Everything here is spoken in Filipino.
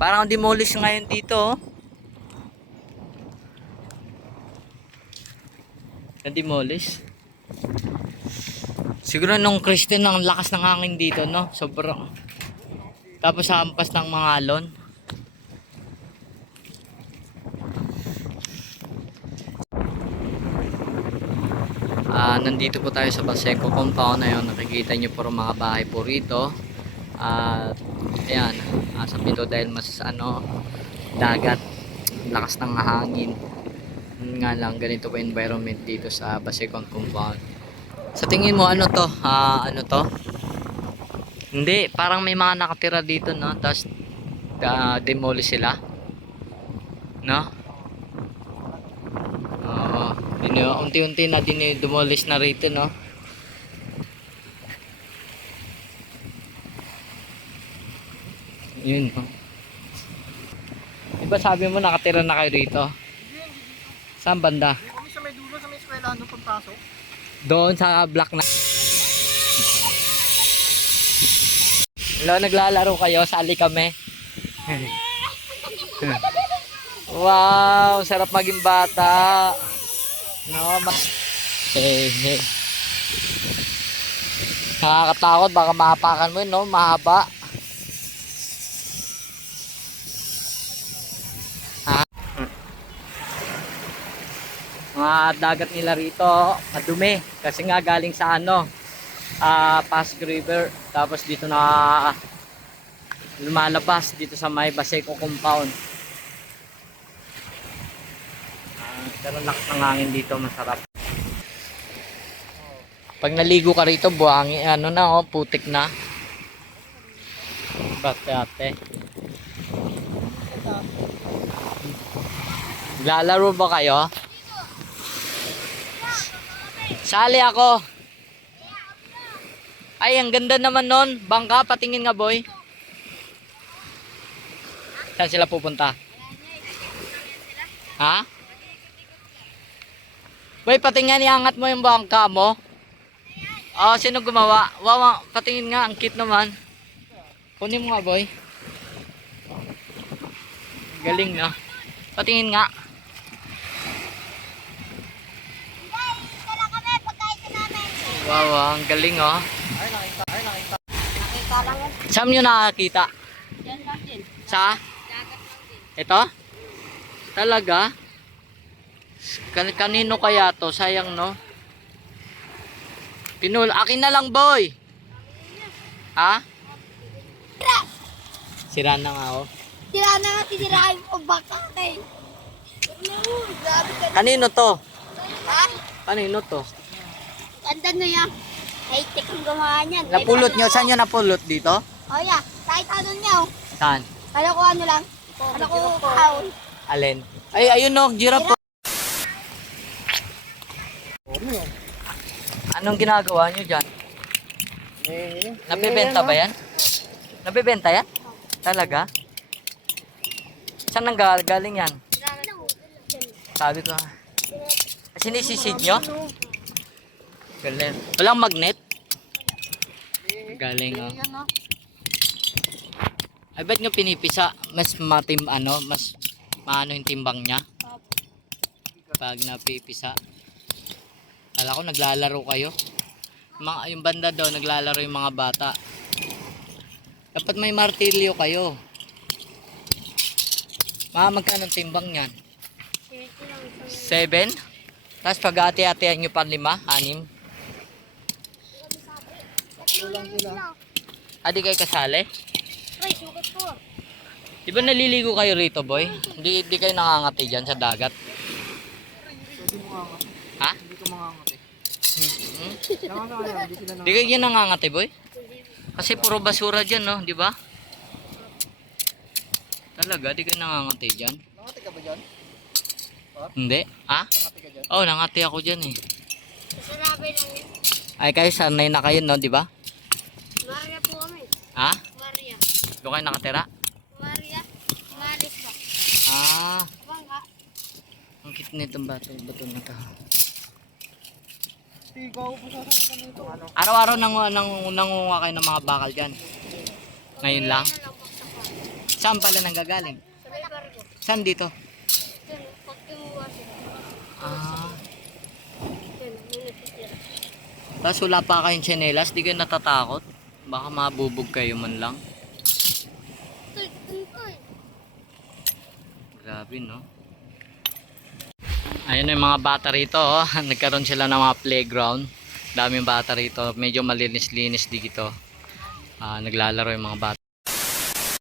Parang demolish ngayon dito. Na-demolish. Siguro nung Christian ang lakas ng hangin dito, no? Sobrang. Tapos sa ampas ng mga alon. Ah, nandito po tayo sa Baseco compound ayun, nakikita niyo po mga bahay po rito. At ayan, ah, sa pito dahil mas ano dagat, lakas ng hangin. Yun nga lang ganito po environment dito sa Baseco compound. Sa tingin mo ano to? Ah, ano to? Hindi, parang may mga nakatira dito no, tapos ah, demolish sila. No? Oo. Dino, unti-unti na din demolish na rito, no? Yun, no? Diba sabi mo nakatira na kayo rito? Saan banda? Kami sa may dulo, sa may eskwela, nung pagpasok. Doon sa block na. Hello, naglalaro kayo, sali kami. wow, sarap maging bata. No, mas eh, eh. Nakakatakot, baka mahapakan mo yun, no? Mahaba. Mga dagat nila rito, madumi. Kasi nga galing sa ano, ah Pasig River. Tapos dito na lumalabas dito sa may Baseco compound. Ah, pero lakas ng hangin dito, masarap. Pag naligo ka rito, buhangi, ano na, oh, putik na. Bate ate. Lalaro ba kayo? Sali ako. Ay, ang ganda naman nun. Bangka, patingin nga boy. Saan sila pupunta? Ha? Boy, patingin, iangat mo yung bangka mo. Oh, sino gumawa? Wow, patingin nga, ang cute naman. Kunin mo nga, boy. Galing, no? Patingin nga. Wow, wow, ang galing, oh. Ay, nakita, ay, nakita. Nakita lang yan. Saan nyo nakakita? Yan lang din. Sa? Dagat lang din. Ito? Talaga? Kan kanino kaya to? Sayang, no? Pinul, akin na lang, boy. Ha? Sira na nga, oh. Tira na nga, tinirahin ko baka eh. Grabe ka. Kanino to? Ha? Kanino to? Ganda no yan. Ay, tekang gumawa niyan. Napulot nyo? Saan nyo napulot dito? Oh, yeah. Kahit ano niya, oh. Saan? Kala ko ano lang. Kala ko kaon. Alin? Ay, ayun, no. Giraffe. Anong ginagawa nyo dyan? Nabebenta ba yan? Nabebenta yan? Talaga? Saan nang gal- galing yan? Sabi ko. Sinisisid nyo? Galing. Walang magnet? Galing oh. yan, no? Ay, ba't nyo pinipisa? Mas matim, ano, mas maano yung timbang niya? Pag napipisa. Kala ko naglalaro kayo. Mga, yung banda daw, naglalaro yung mga bata. Dapat may martilyo kayo. Mga magkano ang timbang niyan? Seven? Tapos pag ati-atihan nyo pa lima, anim. Sila. Ah, di kayo kasali? Ay, sugat ko. Di ba naliligo kayo rito, boy? Hindi, di kayo nangangati dyan sa dagat? Pwede mo nga nga. Ha? Hindi ko mangangat eh. Hmm? Hindi kayo dyan nangangati, boy? Kasi puro basura dyan, no? Di ba? Talaga, di kayo nangangati dyan? Nangati ka ba dyan? Hindi? Ha? Nangati ka dyan? Oh, nangati ako dyan eh. Sasarabi lang yun. Ay kayo sanay na kayo no, di ba? Ha? Maria. Doon kayo nakatira? Maria. Maris ba? Ah, Bangka. ang cute nitong bato, bato na to. Ikaw po sasagutan nito. Ano? Araw-araw nang, nang, nangunga kayo ng mga bakal dyan. Ngayon lang? Sa. Saan pala nanggagaling? Sa. Saan dito? Ah, tapos wala pa kayong tsinelas, di kayo natatakot? Baka mabubog kayo man lang. Grabe, no? Ayun yung mga bata rito, oh. Nagkaroon sila ng mga playground. Daming bata rito. Medyo malinis-linis dito. Ah, naglalaro yung mga bata.